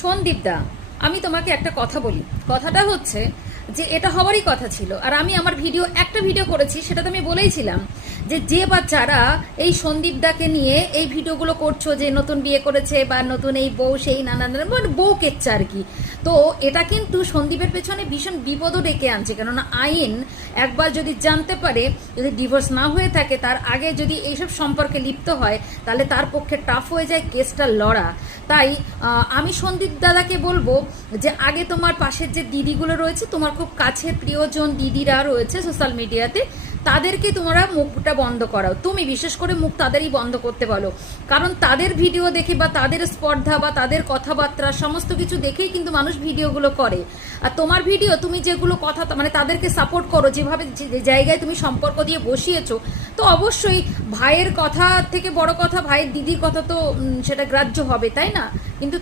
সন্দীপ দা, আমি তোমাকে একটা কথা বলি। কথাটা হচ্ছে যে এটা হওয়ারই কথা ছিল। আর আমি আমার একটা ভিডিও করেছি, সেটাতে আমি বলেইছিলাম যে বাচ্চারা এই সন্দীপ দাকে নিয়ে এই ভিডিওগুলো করছো, যে নতুন বিয়ে করেছে বা নতুন এই বউ সেই নানা মানে বউ কেচ্ছা আর কি। তো এটা কিন্তু সন্দীপের পেছনে ভীষণ বিপদও ডেকে আনছে, কেননা আইন একবার যদি জানতে পারে, যদি ডিভোর্স না হয়ে থাকে তার আগে যদি এইসব সম্পর্কে লিপ্ত হয়, তাহলে তার পক্ষে টাফ হয়ে যায় কেসটা লড়া। তাই আমি সন্দীপ দাদাকে বলবো যে আগে তোমার পাশের যে দিদিগুলো রয়েছে, তোমার খুব কাছের প্রিয়জন দিদিরা রয়েছে সোশ্যাল মিডিয়াতে, তাদেরকে তোমরা মুখটা বন্ধ করাও। তুমি বিশেষ করে মুখ তাদেরই বন্ধ করতে বলো, কারণ তাদের ভিডিও দেখে বা তাদের স্পর্ধা বা তাদের কথাবার্তা সমস্ত কিছু দেখেই কিন্তু মানুষ ভিডিওগুলো করে। আর তোমার ভিডিও, তুমি যেগুলো কথা মানে তাদেরকে সাপোর্ট করো, যেভাবে যে জায়গায় তুমি সম্পর্ক দিয়ে বসিয়েছো, তো অবশ্যই ভাইয়ের কথা থেকে বড় কথা, ভাইয়ের দিদির কথা তো সেটা গ্রাহ্য হবে, তাই না? কিন্তু